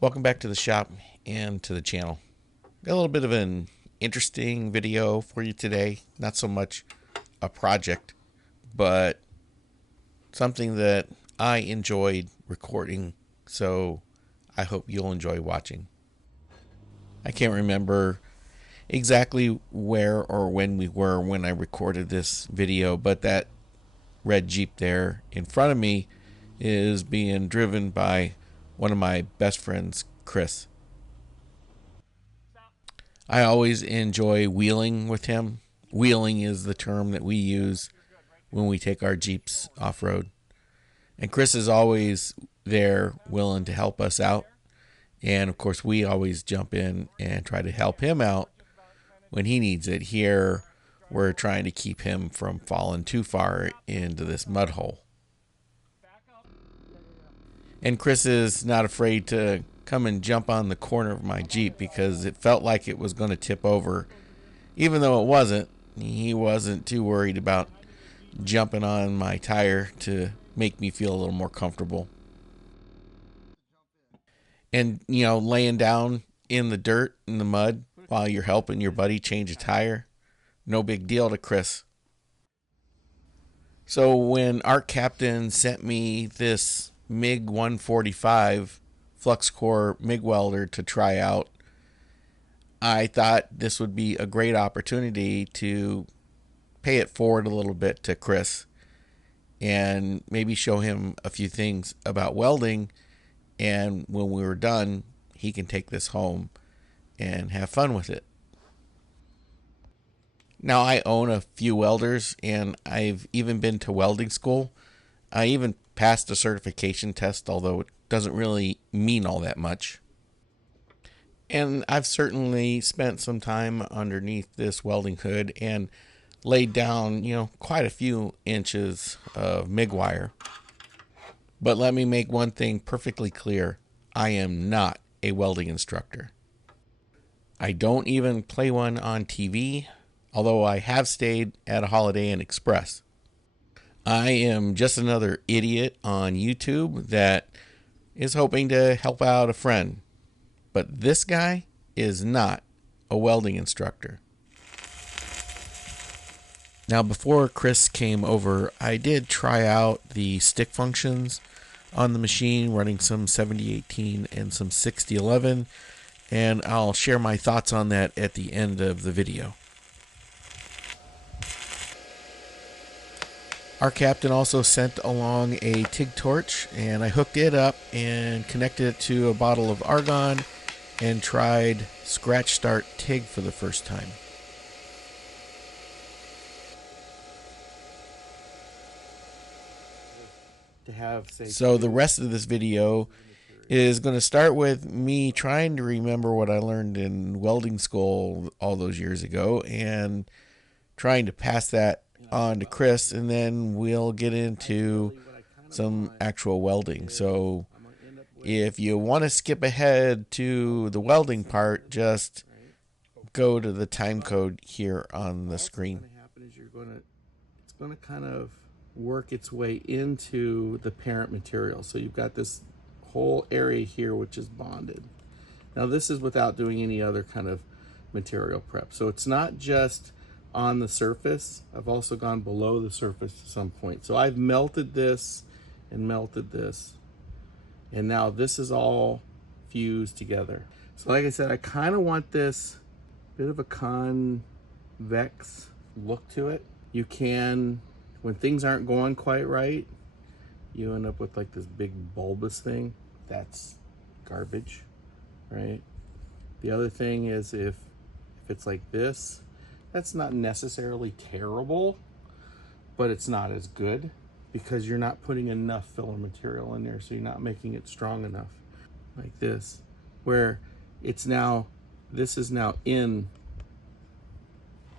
Welcome back to the shop and to the channel. Got a little bit of an interesting video for you today. Not so much a project, but something that I enjoyed recording, so I hope you'll enjoy watching. I can't remember exactly where or when we were when I recorded this video, but that red Jeep there in front of me is being driven by one of my best friends, Chris. I always enjoy wheeling with him. Wheeling is the term that we use when we take our Jeeps off-road. And Chris is always there willing to help us out. And of course, we always jump in and try to help him out when he needs it. Here, we're trying to keep him from falling too far into this mud hole. And Chris is not afraid to come and jump on the corner of my Jeep because it felt like it was going to tip over. Even though it wasn't, he wasn't too worried about jumping on my tire to make me feel a little more comfortable. And, you know, laying down in the dirt, in the mud, while you're helping your buddy change a tire, no big deal to Chris. So when Arccaptain sent me this MIG 145 Flux core MIG welder to try out, I thought this would be a great opportunity to pay it forward a little bit to Chris and maybe show him a few things about welding, and when we were done he can take this home and have fun with it. Now, I own a few welders and I've even been to welding school. I even passed a certification test, although it doesn't really mean all that much. And I've certainly spent some time underneath this welding hood and laid down, quite a few inches of MIG wire. But let me make one thing perfectly clear. I am not a welding instructor. I don't even play one on TV, although I have stayed at a Holiday Inn Express. I am just another idiot on YouTube that is hoping to help out a friend. But this guy is not a welding instructor. Now, before Chris came over, I did try out the stick functions on the machine, running some 7018 and some 6011, and I'll share my thoughts on that at the end of the video. Our captain also sent along a TIG torch, and I hooked it up and connected it to a bottle of argon and tried scratch start TIG for the first time. So the rest of this video is going to start with me trying to remember what I learned in welding school all those years ago and trying to pass that on to Chris, and then we'll get into some actual welding. So if you want to skip ahead to the welding part, just go to the time code here on the screen. It's going to kind of work its way into the parent material. So you've got this whole area here which is bonded. Now this is without doing any other kind of material prep. So it's not just on the surface. I've also gone below the surface to some point. So I've melted this and melted this, and now this is all fused together. So like I said, I kind of want this bit of a convex look to it. You can, when things aren't going quite right, you end up with like this big bulbous thing. That's garbage, right? The other thing is if it's like this, that's not necessarily terrible, but it's not as good because you're not putting enough filler material in there, so you're not making it strong enough. Like this, where it's now, this is now in.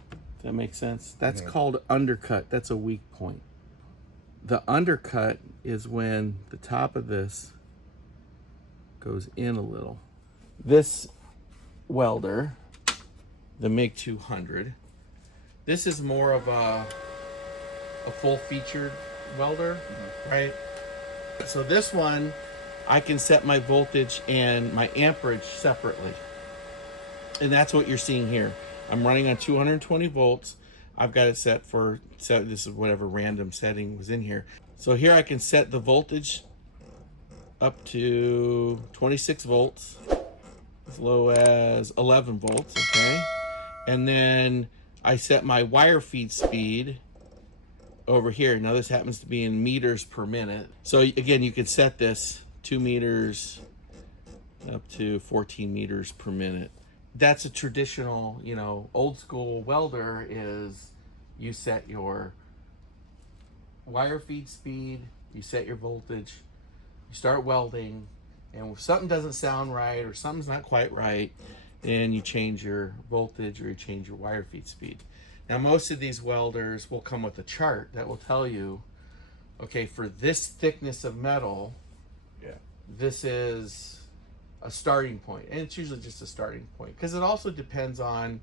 Does that make sense? That's called undercut. That's a weak point. The undercut is when the top of this goes in a little. This welder, the MIG 200, this is more of a full-featured welder, right? So this one, I can set my voltage and my amperage separately. And that's what you're seeing here. I'm running on 220 volts. I've got it set for, this is whatever random setting was in here. So here I can set the voltage up to 26 volts, as low as 11 volts, okay? And then I set my wire feed speed over here. Now this happens to be in meters per minute. So again, you could set this 2 meters up to 14 meters per minute. That's a traditional, you know, old school welder is you set your wire feed speed, you set your voltage, you start welding, and if something doesn't sound right or something's not quite right, then you change your voltage or you change your wire feed speed. Now most of these welders will come with a chart that will tell you, okay, for this thickness of metal, this is a starting point, and it's usually just a starting point because it also depends on,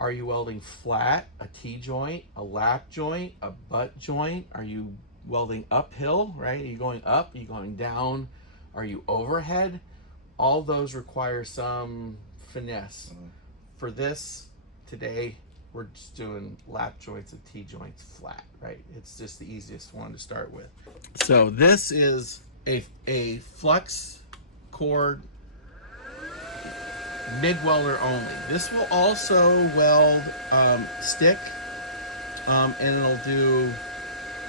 are you welding flat, a T-joint, a lap joint, a butt joint? Are you welding uphill, right? Are you going up? Are you going down? Are you overhead? All those require some finesse. For this today, we're just doing lap joints and T-joints flat, right? It's just the easiest one to start with. So this is a Flux cord MIG welder only. This will also weld stick, and it'll do,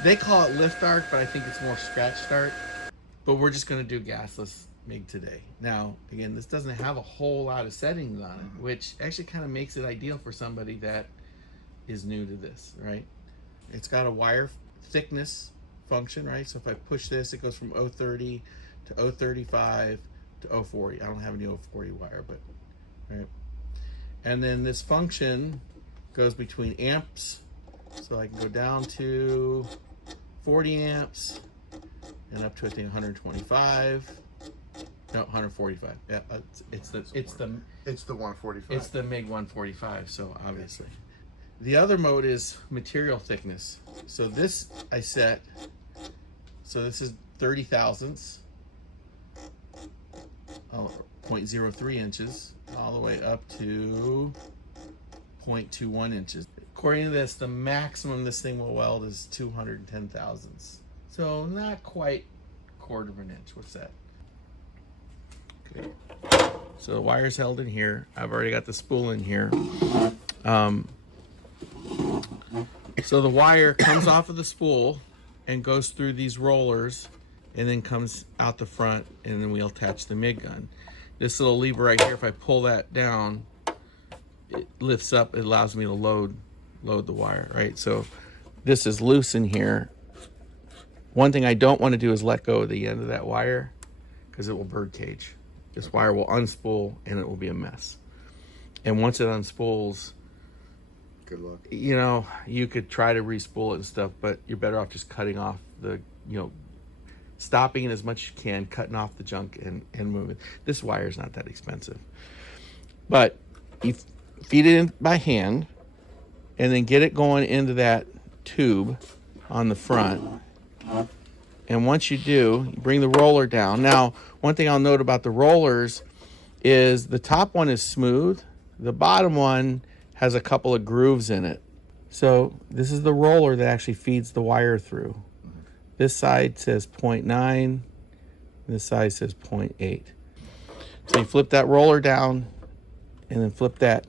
they call it lift arc, but I think it's more scratch start. But we're just going to do gasless MIG today. Now, again, this doesn't have a whole lot of settings on it, which actually kind of makes it ideal for somebody that is new to this, right? It's got a wire thickness function, right? So if I push this, it goes from 030 to 035 to 040. I don't have any 040 wire, but right. And then this function goes between amps, so I can go down to 40 amps and up to I think 125. No, 145. Yeah, it's the 145. It's the MIG 145. So obviously, the other mode is material thickness. So this I set. So this is 30 thousandths, 0.03 inches, all the way up to 0.21 inches. According to this, the maximum this thing will weld is 210 thousandths. So not quite a quarter of an inch. What's that? Okay. So the wire's held in here. I've already got the spool in here. So the wire comes off of the spool and goes through these rollers and then comes out the front, and then we'll attach the MIG gun. This little lever right here, if I pull that down, it lifts up. It allows me to load the wire, right? So this is loose in here. One thing I don't want to do is let go of the end of that wire because it will bird cage. This wire will unspool and it will be a mess. And once it unspools, good luck. You know, you could try to respool it and stuff, but you're better off just cutting off the, you know, stopping it as much as you can, cutting off the junk and moving. This wire is not that expensive. But you feed it in by hand and then get it going into that tube on the front. And once you do, you bring the roller down. Now, one thing I'll note about the rollers is the top one is smooth. The bottom one has a couple of grooves in it. So this is the roller that actually feeds the wire through. This side says 0.9, this side says 0.8. So you flip that roller down and then flip that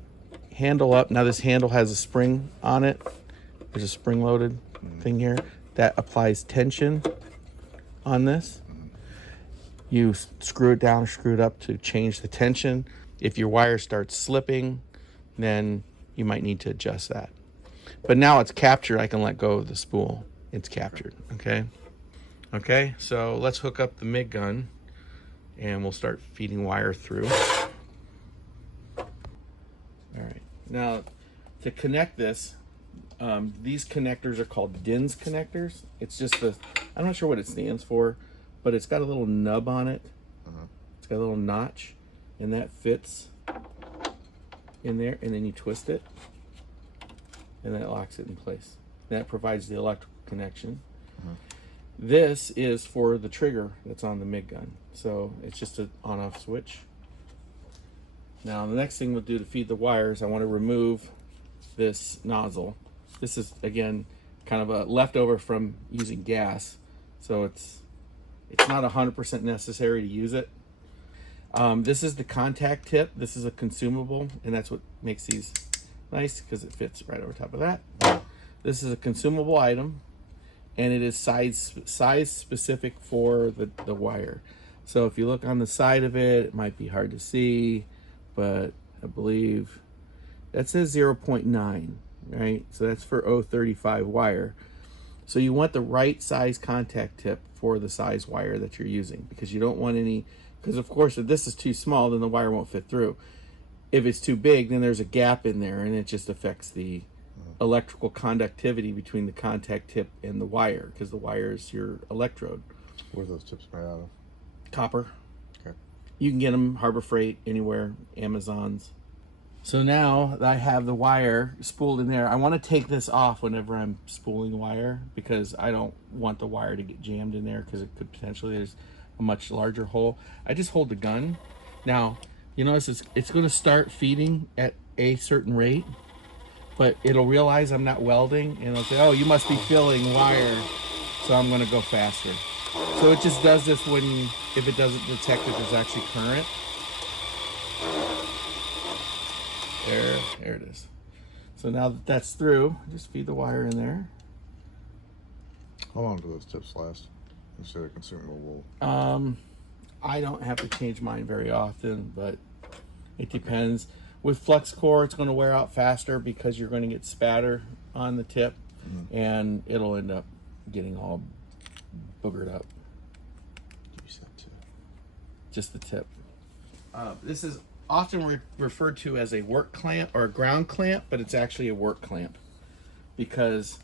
handle up. Now this handle has a spring on it. There's a spring-loaded thing here that applies tension on this. You screw it down or screw it up to change the tension. If your wire starts slipping, then you might need to adjust that. But now it's captured. I can let go of the spool. It's captured, okay? Okay, so let's hook up the MIG gun and we'll start feeding wire through. All right, now to connect this, these connectors are called DINS connectors. It's just I'm not sure what it stands for, but it's got a little nub on it. It's got a little notch, and that fits in there, and then you twist it, and then it locks it in place. That provides the electrical connection. This is for the trigger that's on the MIG gun. So it's just an on-off switch. Now the next thing we'll do to feed the wires, I want to remove this nozzle. This is, again, kind of a leftover from using gas. So it's not 100% necessary to use it. This is the contact tip. This is a consumable, and that's what makes these nice because it fits right over top of that. This is a consumable item, and it is size specific for the wire. So if you look on the side of it, it might be hard to see, but I believe that says 0.9, right? So that's for 035 wire. So you want the right size contact tip for the size wire that you're using, because you don't want any, because of course if this is too small, then the wire won't fit through. If it's too big, then there's a gap in there, and it just affects the electrical conductivity between the contact tip and the wire, because the wire is your electrode. Where are those tips made out of? Copper. Okay. You can get them Harbor Freight, anywhere, Amazon's. So now that I have the wire spooled in there, I want to take this off whenever I'm spooling wire, because I don't want the wire to get jammed in there, because it could potentially, there's a much larger hole. I just hold the gun. Now, you notice it's going to start feeding at a certain rate, but it'll realize I'm not welding, and it'll say, oh, you must be filling wire, so I'm going to go faster. So it just does this if it doesn't detect that there's actually current. There it is. So now that that's through, just feed the wire in there. How long do those tips last instead of consuming the wool? I don't have to change mine very often, but it depends. With Flux core, it's going to wear out faster because you're going to get spatter on the tip, and it'll end up getting all boogered up. Use that too. Just the tip. This is often referred to as a work clamp or a ground clamp, but it's actually a work clamp, because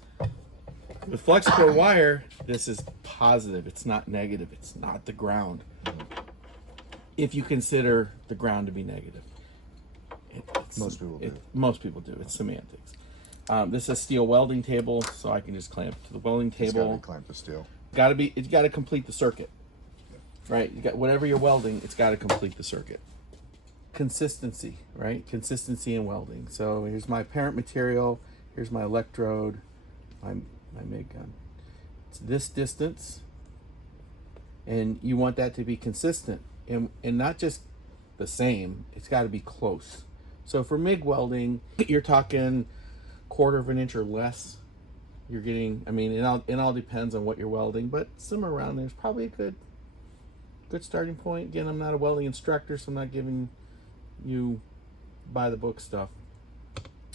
with flux core wire, this is positive. It's not negative. It's not the ground. If you consider the ground to be negative. Most people do. Most people do. It's semantics. This is a steel welding table, so I can just clamp it to the welding table. It's got to be clamped to steel. It's got to complete the circuit. Right? You got whatever you're welding, it's got to complete the circuit. Consistency, right? Consistency in welding. So here's my parent material, here's my electrode, my MIG gun. It's this distance, and you want that to be consistent, and not just the same, it's got to be close. So for MIG welding, you're talking 1/4 of an inch or less. You're getting, I mean, it all depends on what you're welding, but somewhere around there is probably a good starting point. Again, I'm not a welding instructor, so I'm not giving you by the book stuff,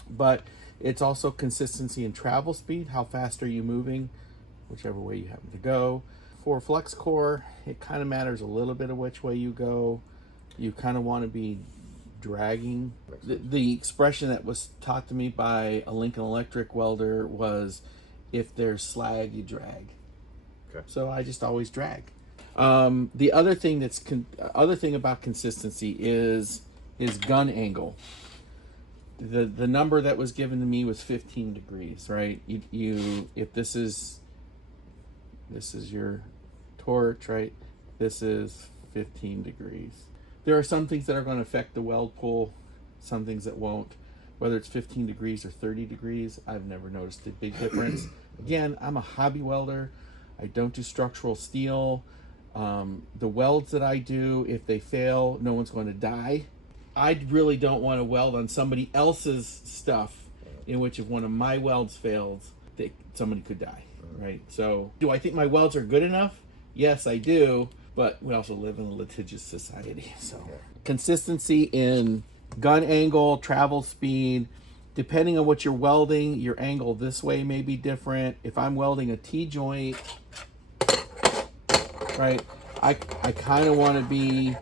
but it's also consistency in travel speed. How fast are you moving, whichever way you happen to go. For flux core, it kind of matters a little bit of which way you go. You kind of want to be dragging. The expression that was taught to me by a Lincoln Electric welder was, if there's slag, you drag. Okay. So I just always drag. The other thing about consistency is gun angle. The number that was given to me was 15 degrees, right? If this is your torch, right? This is 15 degrees. There are some things that are going to affect the weld pull, some things that won't. Whether it's 15 degrees or 30 degrees, I've never noticed a big difference. Again, I'm a hobby welder. I don't do structural steel. The welds that I do, if they fail, no one's going to die. I really don't want to weld on somebody else's stuff in which if one of my welds fails, somebody could die, right? So do I think my welds are good enough? Yes, I do, but we also live in a litigious society. So consistency in gun angle, travel speed, depending on what you're welding, your angle this way may be different. If I'm welding a T-joint, right, I kind of want to be,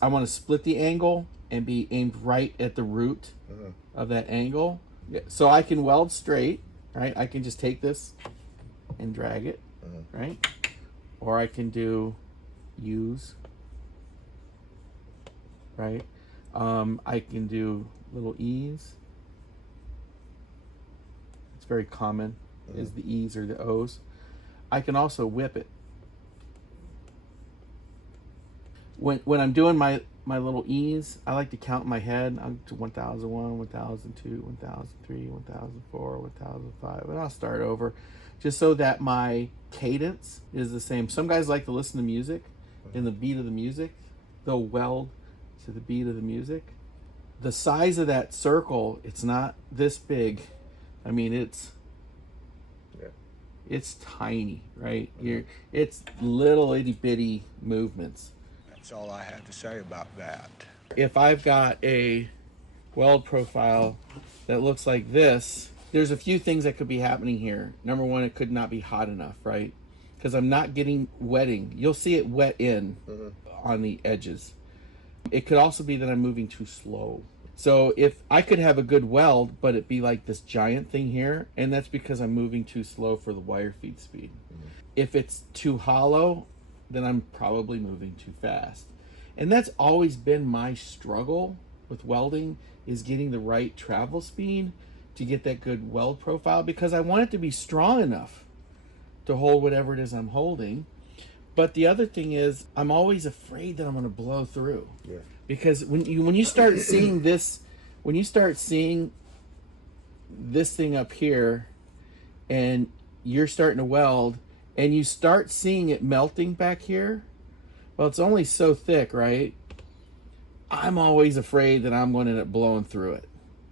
I want to split the angle and be aimed right at the root of that angle. So I can weld straight, right? I can just take this and drag it, right? Or I can do U's, right? I can do little E's. It's very common, is the E's or the O's. I can also whip it. When I'm doing my little ease, I like to count in my head. I'm to 1001, 1002, 1003, 1004, 1005, and I'll start over, just so that my cadence is the same. Some guys like to listen to music, and the beat of the music, they'll weld to the beat of the music. The size of that circle, it's not this big. I mean, it's tiny, right? It's little itty bitty movements. That's all I have to say about that. If I've got a weld profile that looks like this, there's a few things that could be happening here. Number one, it could not be hot enough, right? Because I'm not getting wetting. You'll see it wet in on the edges. It could also be that I'm moving too slow. So if I could have a good weld, but it be like this giant thing here, and that's because I'm moving too slow for the wire feed speed. If it's too hollow, then I'm probably moving too fast. And that's always been my struggle with welding, is getting the right travel speed to get that good weld profile, because I want it to be strong enough to hold whatever it is I'm holding. But the other thing is, I'm always afraid that I'm going to blow through. Yeah. Because when you start seeing this, when you start seeing this thing up here, and you're starting to weld, and you start seeing it melting back here, well, it's only so thick, right? I'm always afraid that I'm going to end up blowing through it.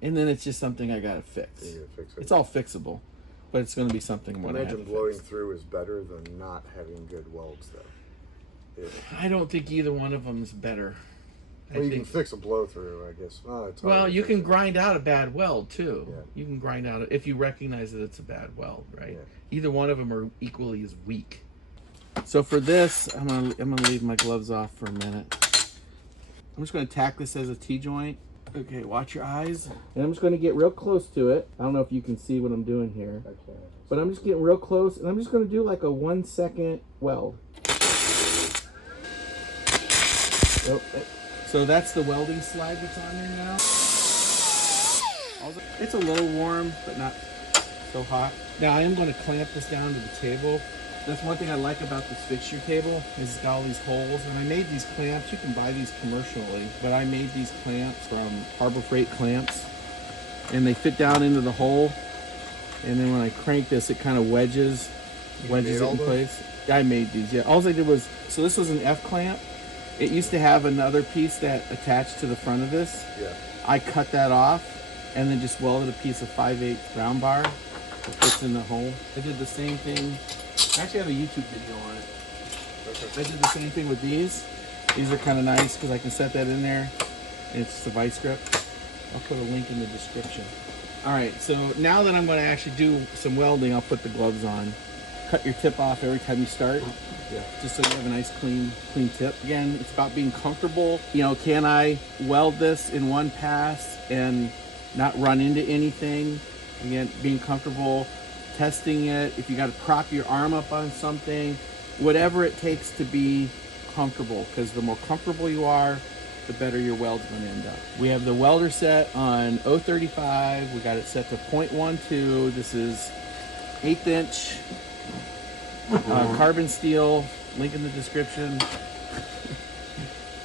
And then it's just something I got to fix. You gotta fix it. It's all fixable, but it's going to be something I'm going to have to Imagine blowing fix. through is better than not having good welds, though. Yeah. I don't think either one of them is better. Well, you can fix a blow through, I guess. Oh, it's well, you can grind out a bad weld too. Yeah. You can grind out if you recognize that it's a bad weld, right? Yeah. Either one of them are equally as weak. So for this, I'm gonna leave my gloves off for a minute. I'm just gonna tack this as a T-joint. Okay, watch your eyes. And I'm just gonna get real close to it. I don't know if you can see what I'm doing here, but I'm just getting real close, and I'm just gonna do like a 1 second weld. So that's the welding slide that's on there now. It's a little warm, but not so hot. Now I am going to clamp this down to the table. That's one thing I like about this fixture table, is it's got all these holes. And I made these clamps. You can buy these commercially, but I made these clamps from Harbor Freight clamps, and they fit down into the hole. And then when I crank this, it kind of wedges it in place. I made these. Yeah. All I did was, so this was an F clamp. It used to have another piece that attached to the front of this. Yeah. I cut that off and then just welded a piece of 5/8 round bar that fits in the hole. I did the same thing. I actually have a YouTube video on it. Okay. I did the same thing with these. These are kind of nice because I can set that in there. It's just a vice grip. I'll put a link in the description. All right, so now that I'm going to actually do some welding, I'll put the gloves on. Cut your tip off every time you start. Yeah. Just so you have a nice clean tip. Again, it's about being comfortable. You know, can I weld this in one pass and not run into anything? Again, being comfortable, testing it. If you got to prop your arm up on something, whatever it takes to be comfortable, because the more comfortable you are, the better your weld's going to end up. We have the welder set on 035. We got it set to 0.12. This is 1/8 inch. Carbon steel, link in the description.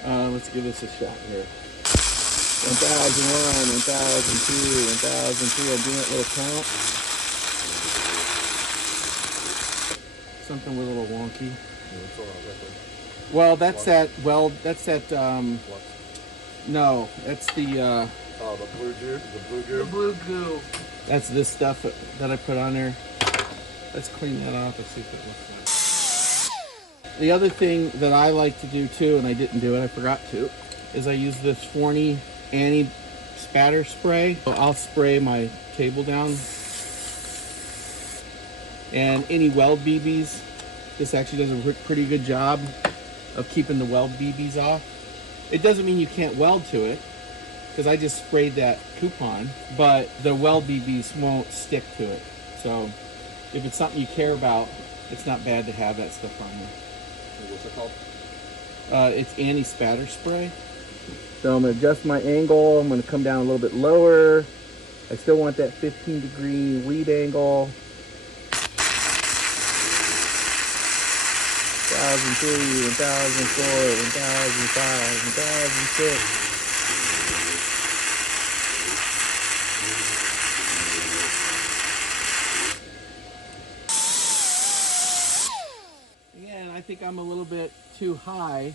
Let's give this a shot here. 1001, 1002, 1003. I'm doing that little count. Something was a little wonky. Well, that's that. Well, that's that. No, that's the. Oh, the blue goo. The blue goo. The blue goo. That's this stuff that I put on there. Let's clean that off and see if it looks like. The other thing that I like to do too, and I didn't do it, I forgot to, is I use this Fourney anti-spatter spray. So I'll spray my table down. And any weld BBs, this actually does a pretty good job of keeping the weld BBs off. It doesn't mean you can't weld to it, because I just sprayed that coupon, but the weld BBs won't stick to it. So if it's something you care about, it's not bad to have that stuff on there. What's it called? It's anti-spatter spray. So I'm going to adjust my angle. I'm going to come down a little bit lower. I still want that 15-degree lead angle. 1003, 1004, 1005, 1006. Again, I think I'm a little bit too high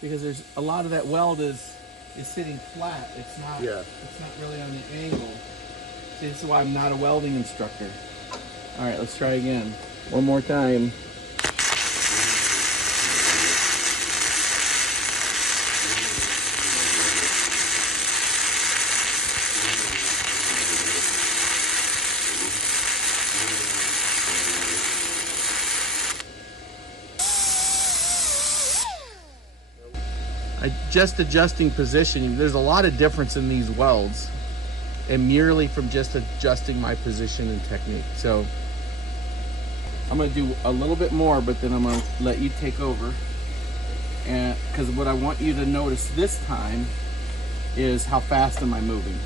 because there's a lot of that weld is sitting flat. It's not. Yeah. It's not really on the angle. See, this is why I'm not a welding instructor. All right, let's try again. One more time. Just adjusting position, there's a lot of difference in these welds, and merely from just adjusting my position and technique. So I'm going to do a little bit more, but then I'm going to let you take over. And because what I want you to notice this time is how fast am I moving.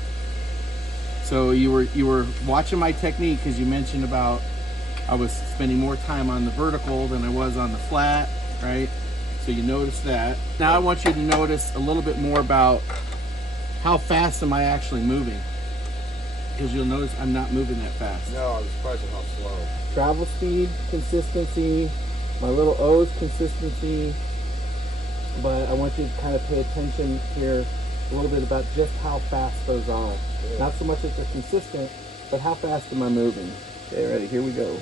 So you were watching my technique because you mentioned about I was spending more time on the vertical than I was on the flat, right? So you notice that. Now I want you to notice a little bit more about how fast am I actually moving. Because you'll notice I'm not moving that fast. No, I was surprised at how slow. Travel speed, consistency, my little O's consistency. But I want you to kind of pay attention here a little bit about just how fast those are. Yeah. Not so much that they're consistent, but how fast am I moving? Okay, ready, here we go.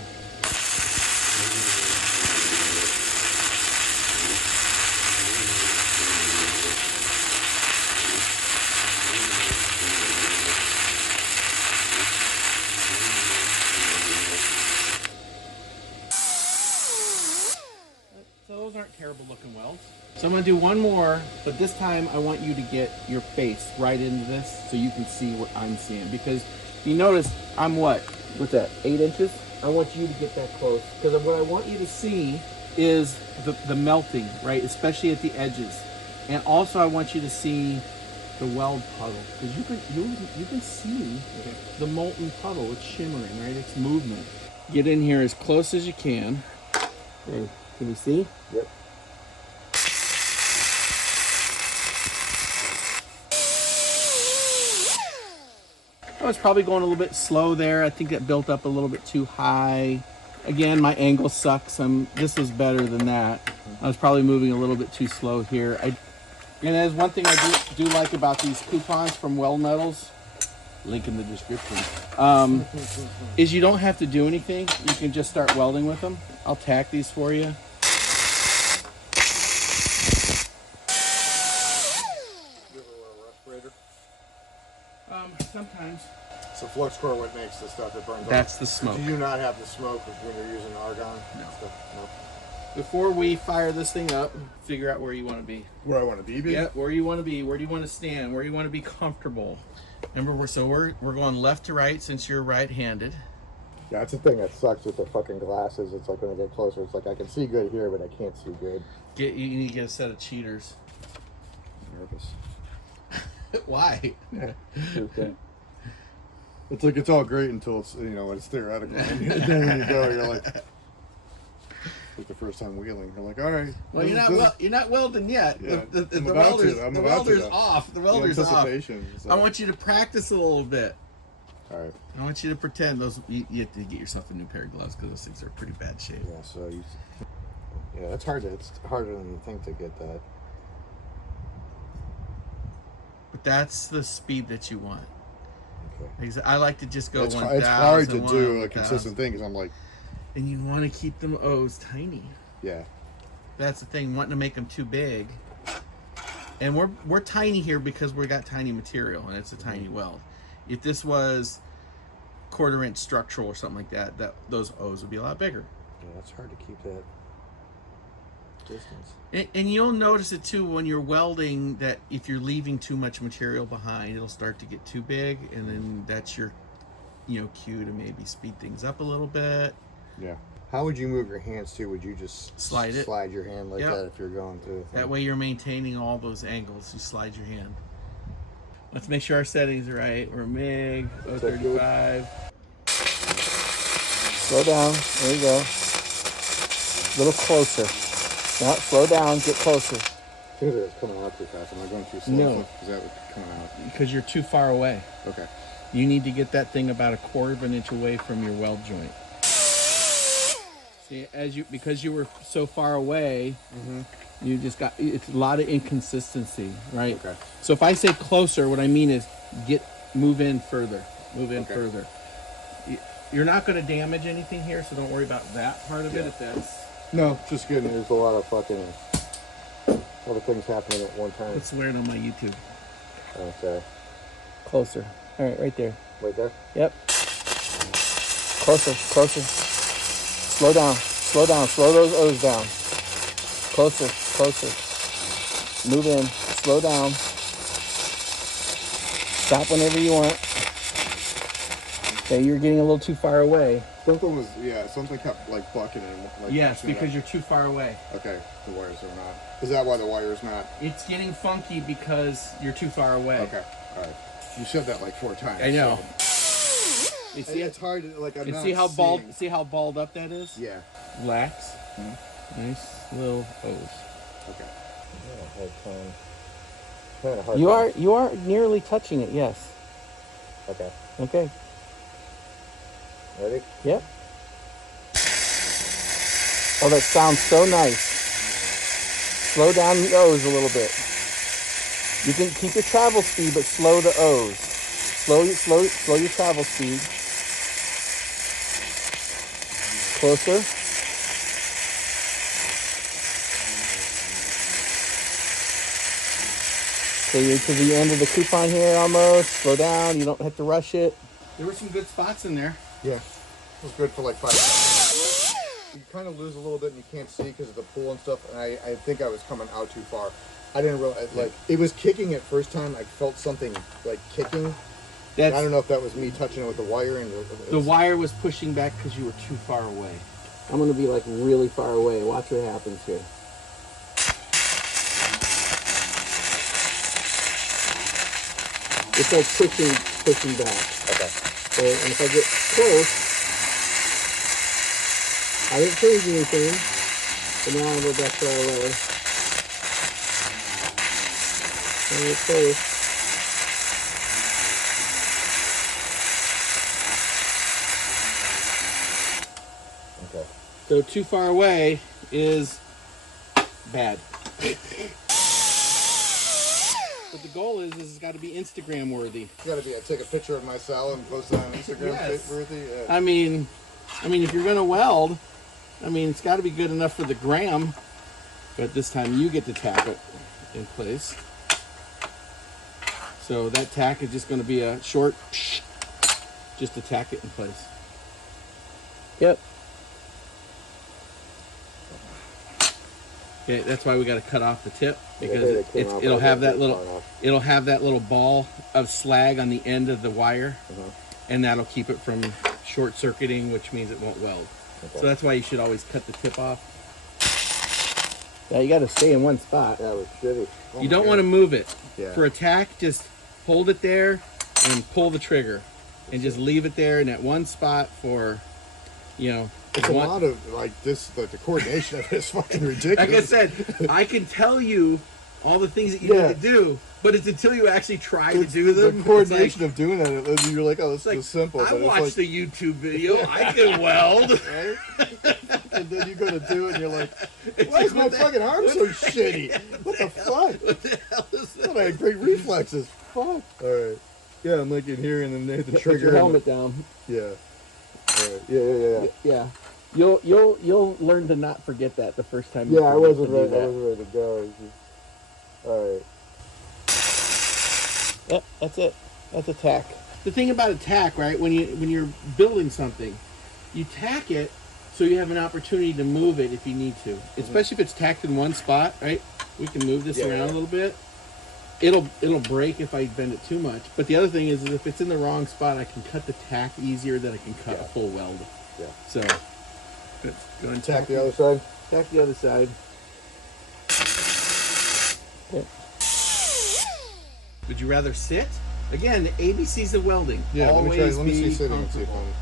So those aren't terrible looking welds. So I'm going to do one more, but this time I want you to get your face right into this so you can see what I'm seeing. Because you notice I'm what's that, 8 inches? I want you to get that close. Because what I want you to see is the melting, right? Especially at the edges. And also I want you to see the weld puddle. Because you can see the molten puddle. It's shimmering, right? It's movement. Get in here as close as you can. Okay. Can you see? Yep. I was probably going a little bit slow there. I think that built up a little bit too high. Again, my angle sucks. This is better than that. I was probably moving a little bit too slow here. And there's one thing I do like about these coupons from Weld Metals, link in the description, is you don't have to do anything. You can just start welding with them. I'll tack these for you. Sometimes. So Flux core, what makes the stuff that burns off? That's the smoke. Do you not have the smoke when you're using argon? No. No. Before we fire this thing up, figure out where you want to be. Where I want to be? Yeah, where you want to be. Where do you want to stand? Where you want to be comfortable. Remember, we're going left to right since you're right-handed. Yeah, that's the thing that sucks with the fucking glasses. It's like when I get closer, it's like I can see good here, but I can't see good. You need to get a set of cheaters. I'm nervous. Why? Yeah. Okay. It's like it's all great until it's when it's theoretical. And then when you go, you're like the first time wheeling, you're like, all right. Well, you're not welding yet. Yeah, the welder's off. The welder's off. So. I want you to practice a little bit. All right. I want you to pretend you have to get yourself a new pair of gloves because those things are pretty bad shape. Yeah. So it's harder than you think to get that. But that's the speed that you want. Okay. I like to just go 1,000. It's hard to do a consistent thing because I'm like. And you want to keep them O's tiny. Yeah. That's the thing, wanting to make them too big. And we're tiny here because we got tiny material and it's a tiny weld. If this was 1/4 inch structural or something like that, those O's would be a lot bigger. Yeah, that's hard to keep that distance. And you'll notice it too when you're welding that if you're leaving too much material behind, it'll start to get too big, and then that's your cue to maybe speed things up a little bit. Yeah. How would you move your hands too? Would you just slide your hand like that if you're going through? That way you're maintaining all those angles. You slide your hand. Let's make sure our settings are right. We're MIG 035. Slow down. There you go. A little closer. Now, slow down, get closer. Because it's coming out too fast. Am I going too slow? No. Is that what's coming out? Because you're too far away. Okay. You need to get that thing about 1/4 of an inch away from your weld joint. See, because you were so far away, you just got, it's a lot of inconsistency, right? Okay. So if I say closer, what I mean is move in further. Move in further. You're not going to damage anything here, so don't worry about that part of it if that's... No, just kidding. There's a lot of fucking other things happening at one time. Let's wear it on my YouTube. Oh, sorry. Closer. All right, right there. Right there? Yep. Closer, closer. Slow down, slow down. Slow those O's down. Closer, closer. Move in. Slow down. Stop whenever you want. Okay, you're getting a little too far away. Something kept like bucking and like. Yes, because you're too far away. Okay, the wires are not. Is that why the wire's not? It's getting funky because you're too far away. Okay, all right. You said that like 4 times. I know. So. You see, It's hard to like. I'm and not see how seeing. bald. See how balled up that is. Yeah. Relax. Nice little O's. Okay. You are nearly touching it. Yes. Okay. Okay. Ready? Yep. Oh, that sounds so nice. Slow down the O's a little bit. You can keep your travel speed, but slow the O's. Slow your travel speed. Closer. So you're to the end of the coupon here almost. Slow down. You don't have to rush it. There were some good spots in there. Yeah. It was good for like 5 seconds. You kind of lose a little bit and you can't see because of the pool and stuff. And I think I was coming out too far. I didn't realize, like, it was kicking it first time. I felt something, like, kicking. I don't know if that was me touching it with the wiring. The wire was pushing back because you were too far away. I'm going to be, like, really far away. Watch what happens here. It's like pushing back. Okay. So, and if I get close, I didn't change anything. But now I'm going to go back to our lever. Very close. Okay. So too far away is bad. But the goal is it's got to be Instagram worthy. It's got to be. I take a picture of my cell and post it on Instagram. Yes. Worthy. Yeah. I mean, if you're gonna weld, it's got to be good enough for the gram. But this time you get to tack it in place. So that tack is just going to be a short, just to tack it in place. Yep. Okay, that's why we got to cut off the tip because it'll have that little ball of slag on the end of the wire, and that'll keep it from short circuiting, which means it won't weld. Okay. So that's why you should always cut the tip off. Yeah, you got to stay in one spot. That was shitty. Oh, you don't want to move it. Yeah. For a tack, just hold it there and pull the trigger, and just leave it there in that one spot for, It's a lot of the coordination of it is fucking ridiculous. Like I said, I can tell you all the things that you need to do, but it's until you actually try to do them. The coordination of doing that, you're like, oh, this is simple. I watched the YouTube video. I can weld. Right? And then you go to do it, and you're like, why is my fucking arm so shitty? What the fuck? What the hell is that? I thought I had great reflexes. Fuck. All right. Yeah, I'm like in here, and then the trigger. Put your helmet down. Yeah. All right. Yeah. You'll learn to not forget that the first time. Yeah, I wasn't ready to go. All right. Yep, that's it. That's a tack. The thing about a tack, right? When you're building something, you tack it so you have an opportunity to move it if you need to. Especially if it's tacked in one spot, right? We can move this around a little bit. It'll break if I bend it too much. But the other thing is if it's in the wrong spot, I can cut the tack easier than I can cut a full weld. Yeah. So go and tack the other side. Tack the other side. Okay. Would you rather sit? Again, the ABCs of welding. Yeah, Always let me see sitting and see if comfortable.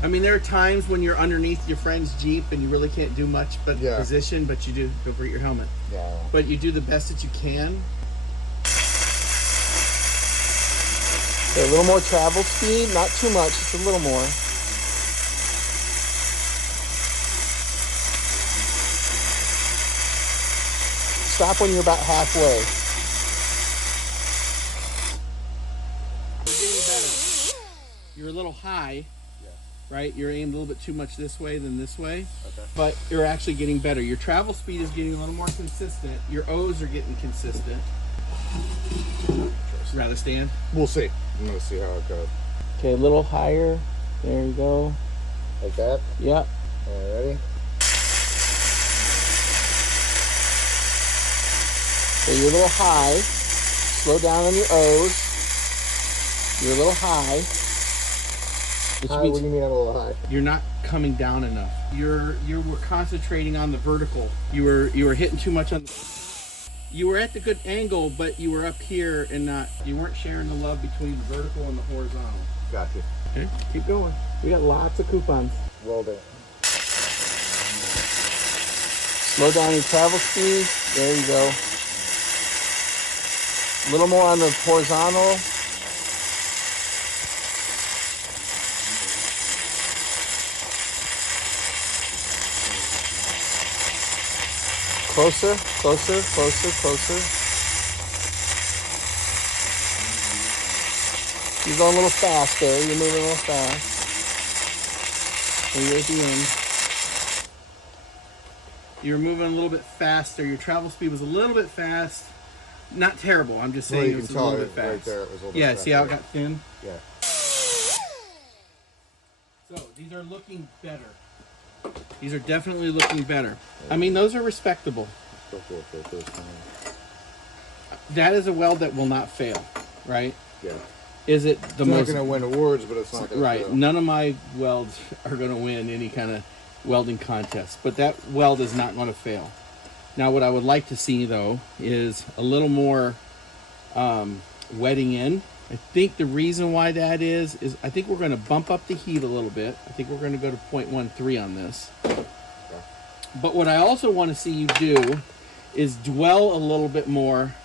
I'm... I mean, there are times when you're underneath your friend's Jeep and you really can't do much but position, but you do. Don't forget your helmet. Yeah. But you do the best that you can. Okay, a little more travel speed, not too much, just a little more. Stop when you're about halfway. You're getting better. You're a little high, right? You're aimed a little bit too much this way than this way, but you're actually getting better. Your travel speed is getting a little more consistent. Your O's are getting consistent. Rather stand? We'll see. I'm gonna see how it goes. Okay, a little higher. There you go. Like that? Yep. All right, ready? So you're a little high. Slow down on your O's. You're a little high. Which High, means what do you mean I'm a little high? You're not coming down enough. You were concentrating on the vertical. You were hitting too much on. You were at the good angle, but you were up here and you weren't sharing the love between the vertical and the horizontal. Gotcha. Okay, keep going. We got lots of coupons. Welding. slow down your travel speed. There you go. A little more on the horizontal. Closer, closer, closer, closer. You're going a little fast there. You're moving a little fast. And you're at the end. You were moving a little bit faster. Your travel speed was a little bit fast. Not terrible. I'm just saying Well, it was a little bit fast. right there, it was a little Yeah, bit see how it fast. got thin? Yeah. So these are looking better. These are definitely looking better. I mean, those are respectable. That is a weld that will not fail, right? Yeah. Is it the It's not most going to win awards, but it's not going to right? fail. None of my welds are going to win any kind of welding contest, but that weld is not going to fail. Now, what I would like to see though is a little more wetting in. I think the reason why that is I think we're going to bump up the heat a little bit. I think we're going to go to 0.13 on this. But what I also want to see you do is dwell a little bit more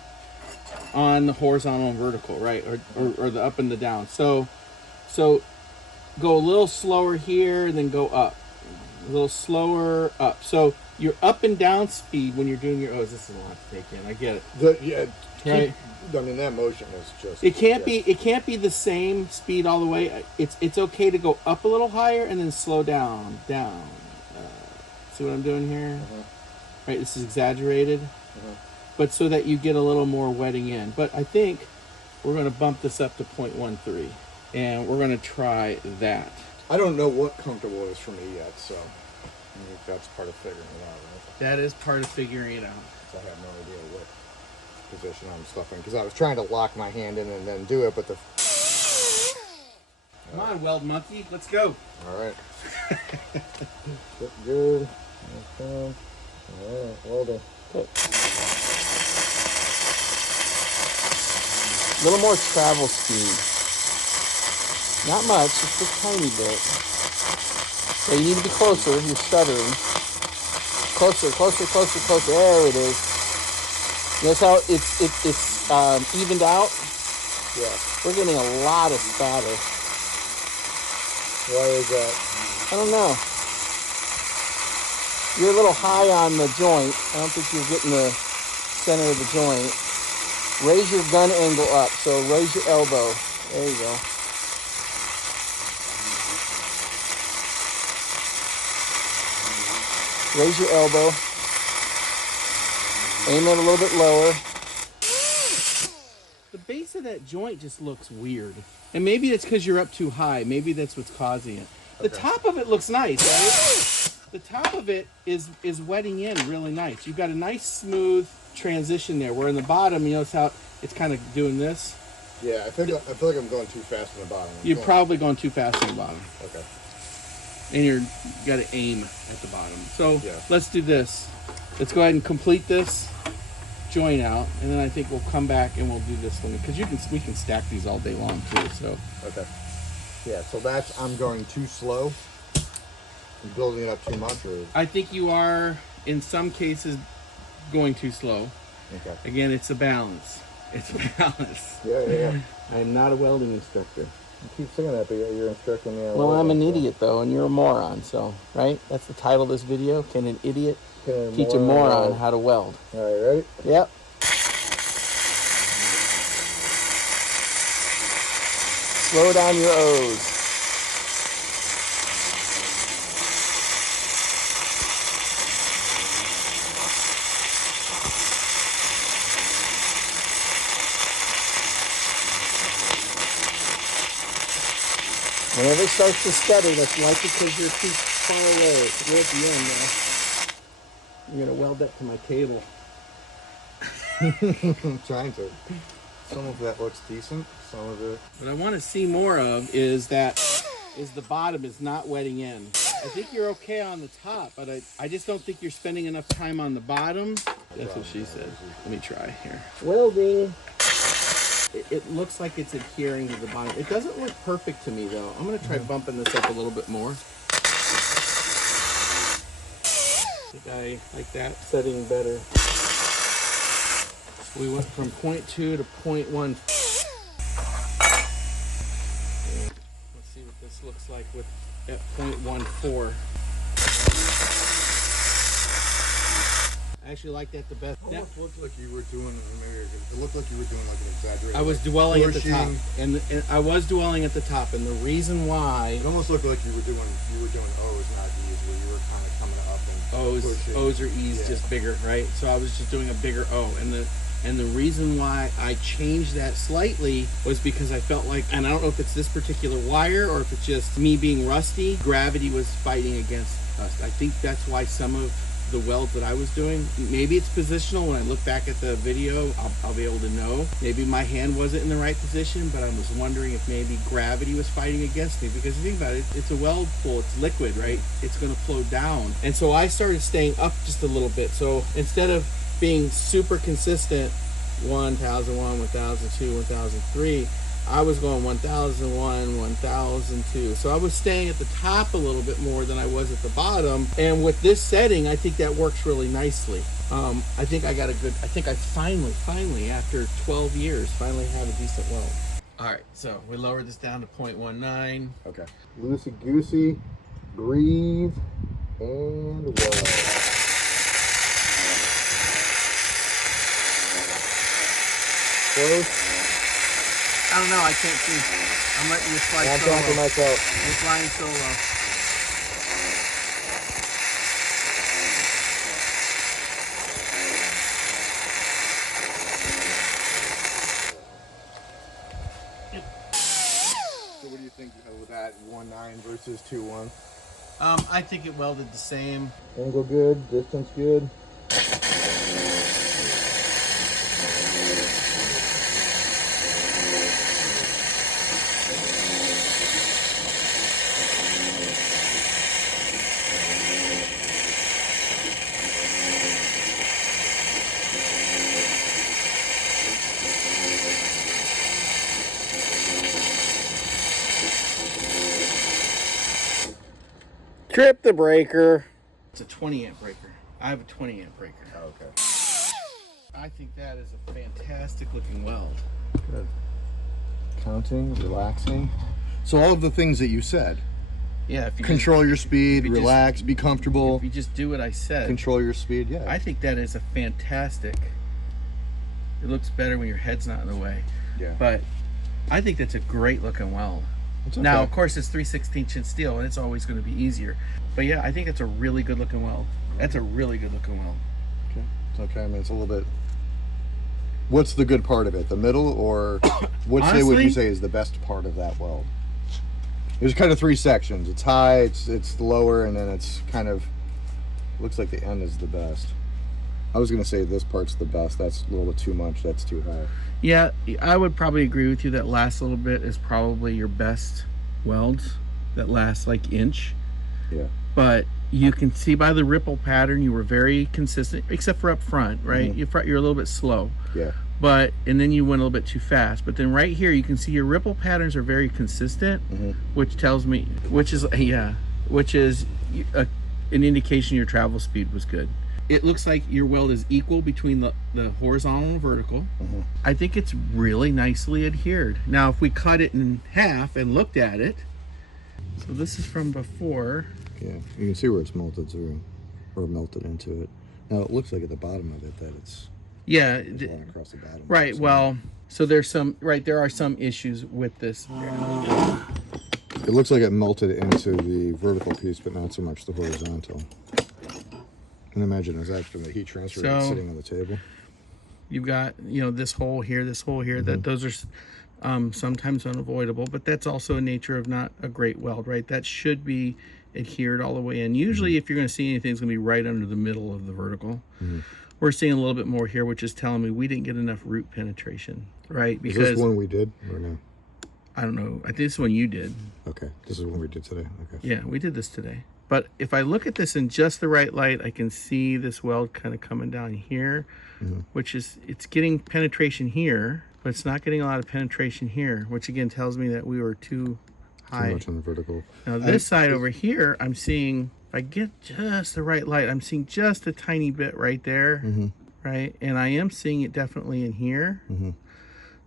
on the horizontal and vertical, right? Or the up and the down. So go a little slower here, then go up. A little slower up. So your up and down speed when you're doing your O's, this is a lot to take in. I get it. Right. I mean, that motion is just. It can't be the same speed all the way. It's okay to go up a little higher and then slow down. See what I'm doing here? Right, this is exaggerated, but so that you get a little more wetting in. But I think we're going to bump this up to 0.13, and we're going to try that. I don't know what comfortable is for me yet, so I think that's part of figuring it out. Right? That is part of figuring it out. So I have no idea what position I'm stuff in because I was trying to lock my hand in and then do it, but the. Come on, weld monkey, let's go. All right. Good. Okay. All right. Welding. Okay. A little more travel speed. Not much, just a tiny bit. So you need to be closer. You're stuttering. Closer, closer, closer, closer. There it is. Notice how it's evened out? Yeah. We're getting a lot of spatter. Why is that? I don't know. You're a little high on the joint. I don't think you're getting the center of the joint. Raise your gun angle up. So raise your elbow. There you go. Raise your elbow. Aim it a little bit lower. The base of that joint just looks weird. And maybe it's because you're up too high. Maybe that's what's causing it. The top of it looks nice, right? The top of it is wetting in really nice. You've got a nice smooth transition there. Where in the bottom, you notice how it's kind of doing this? Yeah, I feel like I'm going too fast in the bottom. You're probably going too fast in the bottom. Okay. And you got to aim at the bottom. So Yeah. let's do this. Let's go ahead and complete this joint out, and then I think we'll come back and we'll do this one because we can stack these all day long too. So Okay. Yeah, so that's, I'm going too slow. I'm building it up too much, or? I think you are, in some cases, going too slow. Okay. Again, it's a balance. It's a balance. Yeah. I am not a welding instructor. You keep saying that, but you're instructing me on Well, I'm an welding, idiot, though, and you're a moron, so, right? That's the title of this video. Can an idiot so. teach a moron how to weld? All right, ready? Yep. Slow down your O's. Whenever it starts to stutter, that's likely because you're too far away. We're at the end now. I'm gonna weld that to my table. I'm trying to. Some of that looks decent, some of it. What I want to see more of is the bottom is not wetting in. I think you're okay on the top, but I just don't think you're spending enough time on the bottom. That's what she said. Let me try here. Welding. It looks like it's adhering to the bottom. It doesn't look perfect to me, though. I'm going to try bumping this up a little bit more. I think I like that setting better. We went from 0.2 to 0.1. Let's see what this looks like with at 0.14. I actually like that the best. It almost looked like you were doing, it looked like you were doing like an exaggerated. I was dwelling at the top, and I was dwelling at the top, and the reason why it almost looked like you were doing O's, not E's, where you were kind of coming up and pushing. O's or E's, just bigger, right? So I was just doing a bigger O, and the reason why I changed that slightly was because I felt like, and I don't know if it's this particular wire or if it's just me being rusty, gravity was fighting against us. I think that's why some of the welds that I was doing, maybe it's positional. When I look back at the video, I'll be able to know. Maybe my hand wasn't in the right position, but I was wondering if maybe gravity was fighting against me, because you think about it, it's a weld pool, it's liquid, right? It's going to flow down. And so I started staying up just a little bit. So instead of being super consistent, 1001, 1002, 1003, I was going 1001, 1002. So I was staying at the top a little bit more than I was at the bottom. And with this setting, I think that works really nicely. I think I finally, after 12 years, finally have a decent weld. All right, so we lowered this down to 0.19. Okay. Loosey-goosey, breathe, and weld. Close. I don't know, I can't see. I'm letting you fly I'm solo. talking to myself. You're flying solo. So what do you think with that 1.9 versus 2.1? I think it welded the same. Angle good, distance good. Trip the breaker. It's a 20 amp breaker. I have a 20 amp breaker. Oh, okay. I think that is a fantastic looking weld. Good. Counting, relaxing. So all of the things that you said. Yeah, if you Control your speed, if you relax, be comfortable. If you just do what I said. Control your speed, yeah. I think that is a fantastic. It looks better when your head's not in the way. Yeah. But I think that's a great looking weld. Okay. Now, of course, it's 3/16 inch steel, and it's always going to be easier. But yeah, I think that's a really good looking weld. That's a really good looking weld. Okay. It's okay. I mean, it's a little bit. What's the good part of it? The middle, or what would you say is the best part of that weld? There's kind of 3 sections. It's high, it's lower, and then it's kind of looks like the end is the best. I was gonna say this part's the best. That's a little bit too much. That's too high. Yeah, I would probably agree with you. That last little bit is probably your best weld. That last like inch. Yeah. But you can see by the ripple pattern you were very consistent, except for up front, right? Mm-hmm. You're a little bit slow. Yeah. and then you went a little bit too fast. But then right here, you can see your ripple patterns are very consistent, which tells me, which is an indication your travel speed was good. It looks like your weld is equal between the horizontal and vertical. I think it's really nicely adhered. Now, if we cut it in half and looked at it, so this is from before. Yeah, you can see where it's melted through, or melted into it. Now it looks like at the bottom of it that it's going across the bottom. Right. Well, so there are some issues with this. It looks like it melted into the vertical piece, but not so much the horizontal. And imagine it's actually the heat transfer that's sitting on the table. You've got, this hole here, that those are sometimes unavoidable, but that's also a nature of not a great weld, right? That should be adhered all the way in. Usually if you're going to see anything, it's going to be right under the middle of the vertical. We're seeing a little bit more here, which is telling me we didn't get enough root penetration, right? Because is this one we did or no? I don't know. I think this one you did. Okay, this is one we did today. Okay. Yeah, we did this today. But if I look at this in just the right light, I can see this weld kind of coming down here, which is, it's getting penetration here, but it's not getting a lot of penetration here, which again tells me that we were too high. Too much on the vertical. Now this side over here, I'm seeing, if I get just the right light, I'm seeing just a tiny bit right there, right? And I am seeing it definitely in here.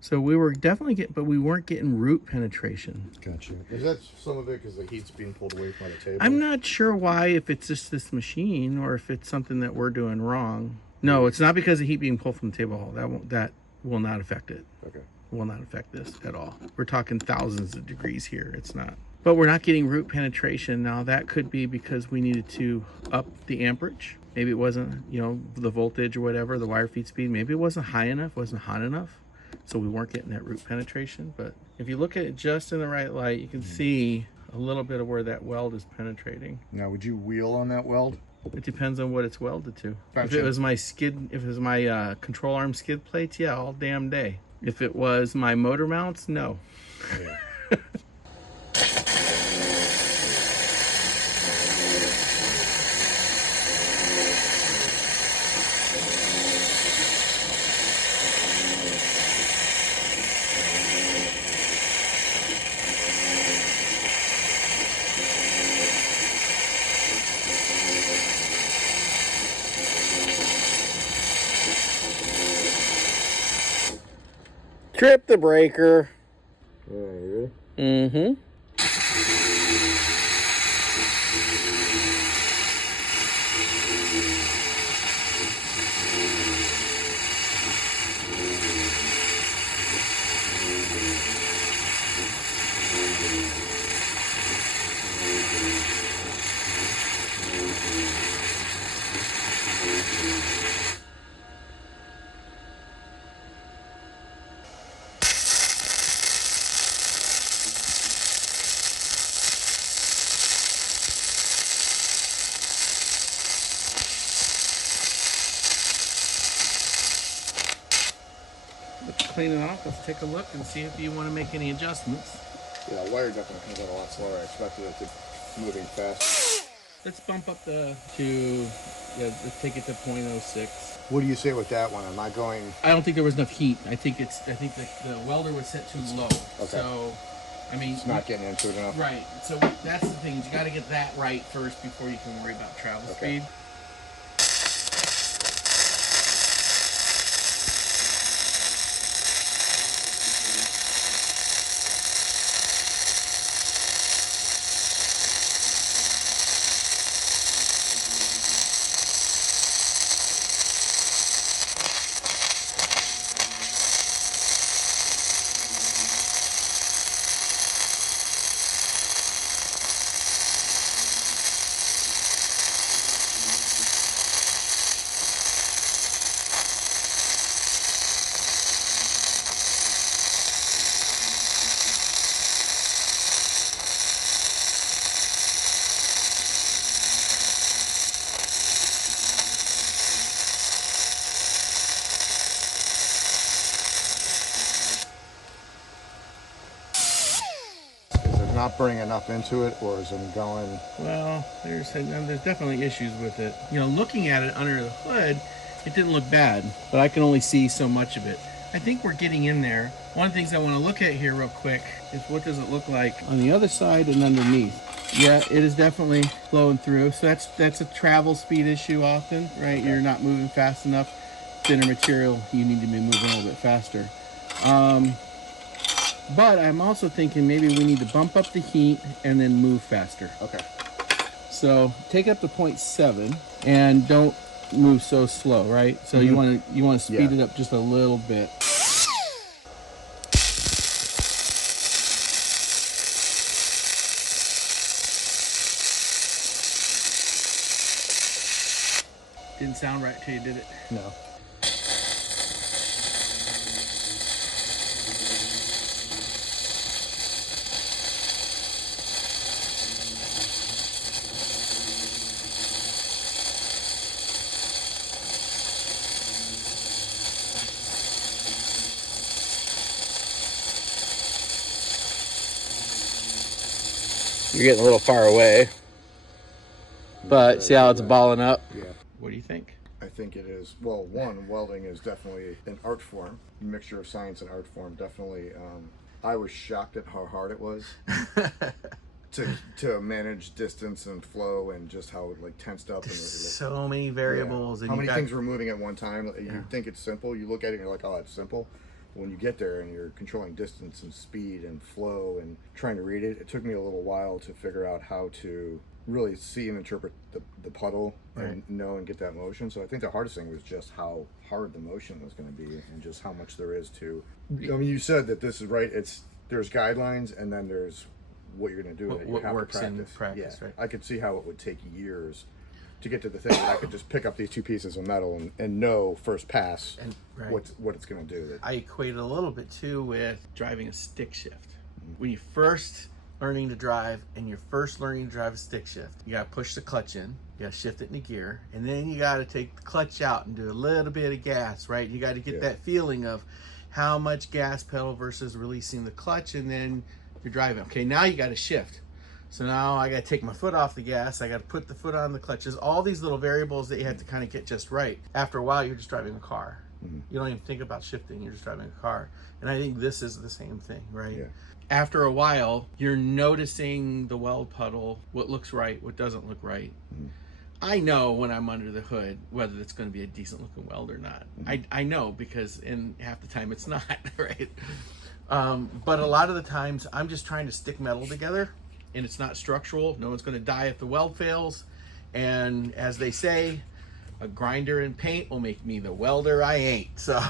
So we were definitely getting, but we weren't getting root penetration. Gotcha. Is that some of it because the heat's being pulled away from the table? I'm not sure why, if it's just this machine or if it's something that we're doing wrong. No, it's not because of heat being pulled from the table. That will not affect it. Okay. Will not affect this at all. We're talking thousands of degrees here. It's not. But we're not getting root penetration. Now that could be because we needed to up the amperage. Maybe it wasn't, the voltage or whatever, the wire feed speed. Maybe it wasn't high enough, wasn't hot enough. So we weren't getting that root penetration. But if you look at it just in the right light, you can see a little bit of where that weld is penetrating. Now, would you wheel on that weld? It depends on what it's welded to. Gotcha. If it was my control arm skid plates, yeah, all damn day. If it was my motor mounts, no. Yeah. Trip the breaker. All right, you ready? Mm-hmm. Clean it off. Let's take a look and see if you want to make any adjustments. Yeah, the wire definitely comes out a lot slower. I expected it to moving fast. Let's bump up let's take it to 0.06. What do you say with that one? Am I going? I don't think there was enough heat. I think the welder was set too low. Okay. So, I mean, It's not getting into it enough. Right. So that's the thing. You got to get that right first before you can worry about travel speed. Not bringing enough into it, or is it going? Well, there's definitely issues with it. Looking at it under the hood, it didn't look bad, but I can only see so much of it. I think we're getting in there. One of the things I want to look at here real quick is what does it look like on the other side and underneath. Yeah, it is definitely flowing through. So that's a travel speed issue often, right? Okay. You're not moving fast enough. Thinner material, you need to be moving a little bit faster. But I'm also thinking maybe we need to bump up the heat and then move faster. Okay. So take it up to 0.7 and don't move so slow, right? So you want to speed it up just a little bit. Didn't sound right till you did it. No. You're getting a little far away. But see how it's balling up? Yeah. What do you think? I think it is. Well, one, welding is definitely an art form, a mixture of science and art form. Definitely. I was shocked at how hard it was to manage distance and flow and just how it like tensed up. There's so many variables. Yeah. And how many things were moving at one time? You think it's simple. You look at it and you're like, oh, it's simple. When you get there and you're controlling distance and speed and flow and trying to read it, it took me a little while to figure out how to really see and interpret the puddle and know and get that motion. So I think the hardest thing was just how hard the motion was going to be and just how much there is to. I mean, you said that this is right. There's guidelines and then there's what you're going to do. What works in practice, yeah. right? I could see how it would take years to get to the thing that I could just pick up these two pieces of metal and know first pass what it's going to do. I equate it a little bit too with driving a stick shift. When you first learning to drive and you're first learning to drive a stick shift, you got to push the clutch in, you got to shift it into gear, and then you got to take the clutch out and do a little bit of gas, right? You got to get that feeling of how much gas pedal versus releasing the clutch, and then you're driving. Okay, now you got to shift. So now I got to take my foot off the gas. I got to put the foot on the clutches. All these little variables that you have to kind of get just right. After a while, you're just driving a car. You don't even think about shifting. You're just driving a car. And I think this is the same thing, right? Yeah. After a while, you're noticing the weld puddle, what looks right, what doesn't look right. I know when I'm under the hood whether it's going to be a decent looking weld or not. I know because in half the time it's not, right? But a lot of the times I'm just trying to stick metal together. And it's not structural. No one's going to die if the weld fails. And as they say, a grinder and paint will make me the welder I ain't. So,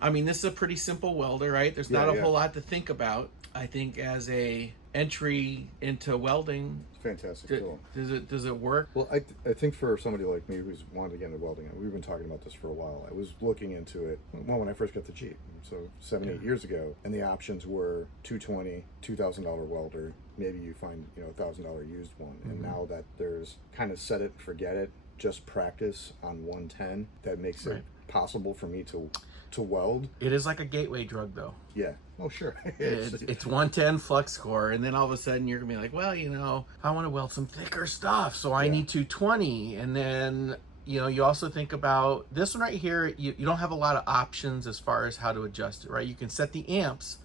I mean, this is a pretty simple welder, right? There's not a whole lot to think about. I think as a entry into welding, fantastic tool. Does it work? Well, I think for somebody like me who's wanted to get into welding, we've been talking about this for a while. I was looking into it when I first got the Jeep, so 7-8 years ago, and the options were $220, $2,000 welder. Maybe you find a $1,000 used one, and now that there's kind of set it and forget it, just practice on 110. That makes it possible for me to weld. It is like a gateway drug, though. Yeah. Oh, sure. It's 110 flux core, and then all of a sudden you're gonna be like, well, I want to weld some thicker stuff, so I need 220. And then you also think about this one right here. You don't have a lot of options as far as how to adjust it, right? You can set the amps,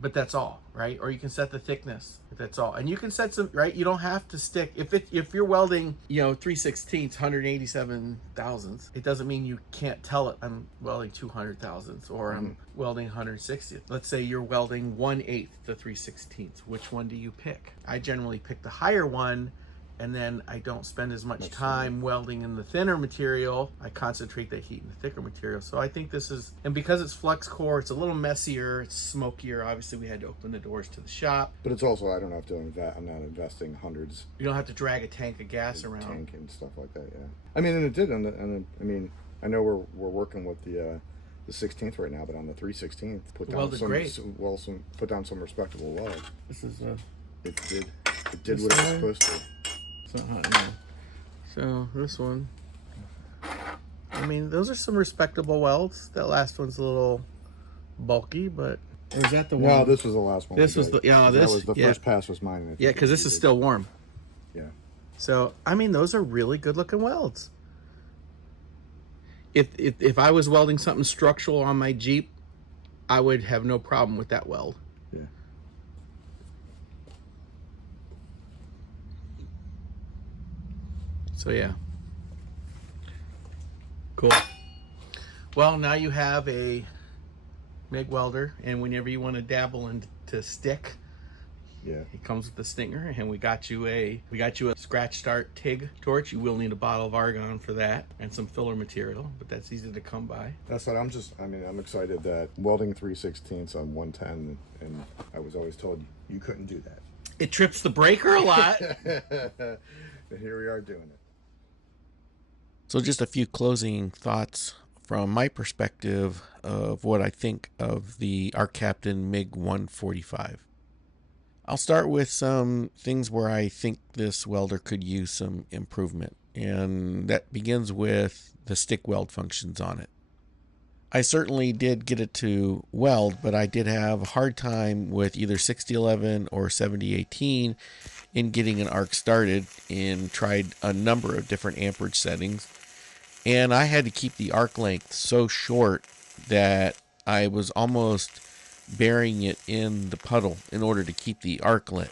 but that's all, right? Or you can set the thickness, but that's all. And you can set some, right? You don't have to stick. If you're welding, 3/16, 187 thousandths, it doesn't mean you can't tell it I'm welding 200 thousandths or I'm welding 160th. Let's say you're welding 1/8 to 3/16. Which one do you pick? I generally pick the higher one, and then I don't spend as much time welding in the thinner material. I concentrate that heat in the thicker material. So I think this is, and because it's flux core, it's a little messier, it's smokier. Obviously, we had to open the doors to the shop. But it's also, I don't have to invest, I'm not investing hundreds. You don't have to drag a tank of gas around. Tank and stuff like that, I mean, and it did, I mean, I know we're working with the 16th right now, but on the 3/16th, put down some respectable weld. This is it did what it was supposed to. So this one, I mean, those are some respectable welds. That last one's a little bulky, but or is that the one? No, this was the last one. This was the that was the first pass was mine. Yeah, because this is still warm. Yeah. So I mean, those are really good looking welds. If I was welding something structural on my Jeep, I would have no problem with that weld. Yeah. So yeah. Cool. Well, now you have a MIG welder, and whenever you want to dabble into stick, Yeah. it comes with the stinger, and we got you a scratch start TIG torch. You will need a bottle of argon for that and some filler material, but that's easy to come by. That's what I'm excited that welding 3/16 on 110, and I was always told you couldn't do that. It trips the breaker a lot. And here we are doing it. So just a few closing thoughts from my perspective of what I think of the Arccaptain MIG 145. I'll start with some things where I think this welder could use some improvement, and that begins with the stick weld functions on it. I certainly did get it to weld, but I did have a hard time with either 6011 or 7018 in getting an arc started, and tried a number of different amperage settings. And I had to keep the arc length so short that I was almost burying it in the puddle in order to keep the arc lit.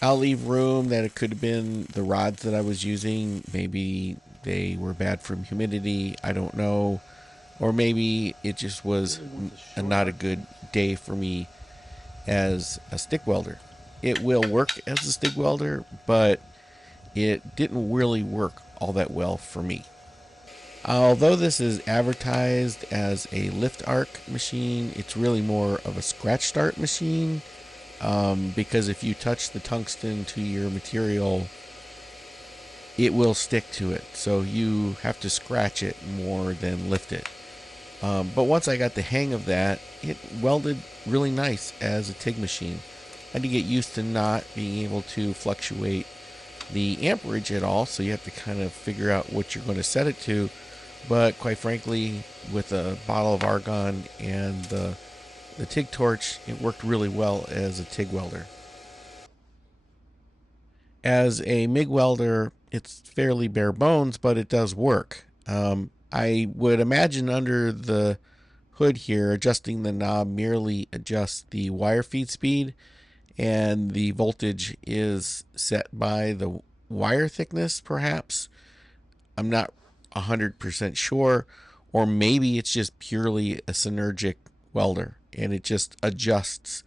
I'll leave room that it could have been the rods that I was using. Maybe they were bad from humidity, I don't know. Or maybe it just was not a good day for me as a stick welder. It will work as a stick welder, but it didn't really work all that well for me. Although this is advertised as a lift arc machine, it's really more of a scratch start machine, because if you touch the tungsten to your material, it will stick to it. So you have to scratch it more than lift it. But once I got the hang of that, it welded really nice as a TIG machine. I had to get used to not being able to fluctuate the amperage at all, so you have to kind of figure out what you're going to set it to. But quite frankly, with a bottle of argon and the TIG torch, it worked really well as a TIG welder. As a MIG welder, it's fairly bare bones, but it does work. I would imagine under the hood here, adjusting the knob merely adjusts the wire feed speed, and the voltage is set by the wire thickness, perhaps. I'm not 100% sure, or maybe it's just purely a synergic welder and it just adjusts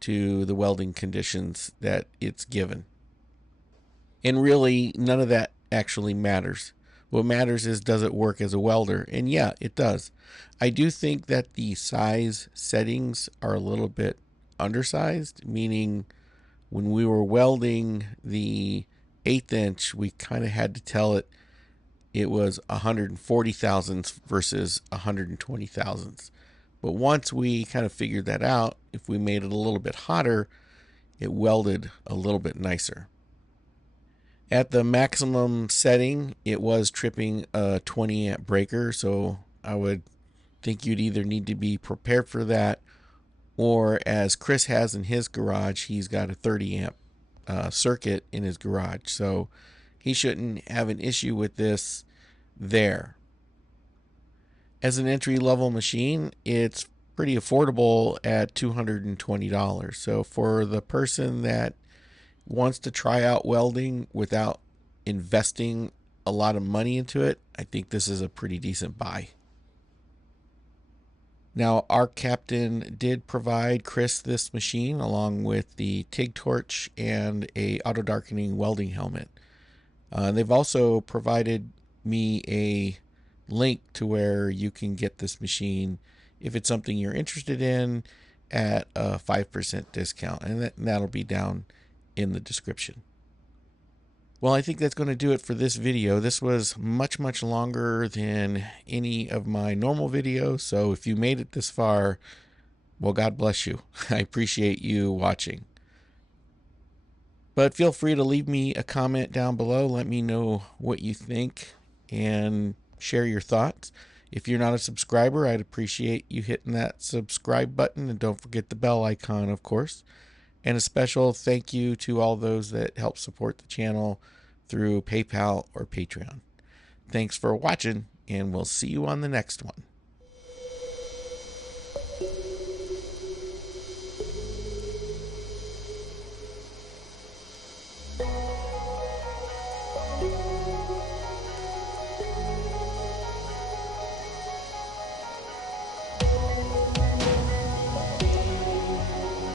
to the welding conditions that it's given. And really, none of that actually matters. What matters is, does it work as a welder? And yeah, it does. I do think that the size settings are a little bit undersized, meaning when we were welding the 1/8 inch, we kind of had to tell it was 140 thousandths versus 120 thousandths. But once we kind of figured that out, if we made it a little bit hotter, it welded a little bit nicer. At the maximum setting, it was tripping a 20 amp breaker, so I would think you'd either need to be prepared for that, or as Chris has in his garage, he's got a 30 amp circuit in his garage, so he shouldn't have an issue with this there. As an entry-level machine, it's pretty affordable at $220. So for the person that wants to try out welding without investing a lot of money into it, I think this is a pretty decent buy. Now, Arccaptain did provide Chris this machine along with the TIG torch and a auto darkening welding helmet. They've also provided me a link to where you can get this machine if it's something you're interested in at a 5% discount, and that'll be down in the description. Well, I think that's going to do it for this video. This was much longer than any of my normal videos, so if you made it this far, well, God bless you. I appreciate you watching. But feel free to leave me a comment down below. Let me know what you think and share your thoughts. If you're not a subscriber, I'd appreciate you hitting that subscribe button, and don't forget the bell icon, of course. And a special thank you to all those that help support the channel through PayPal or Patreon. Thanks for watching, and we'll see you on the next one.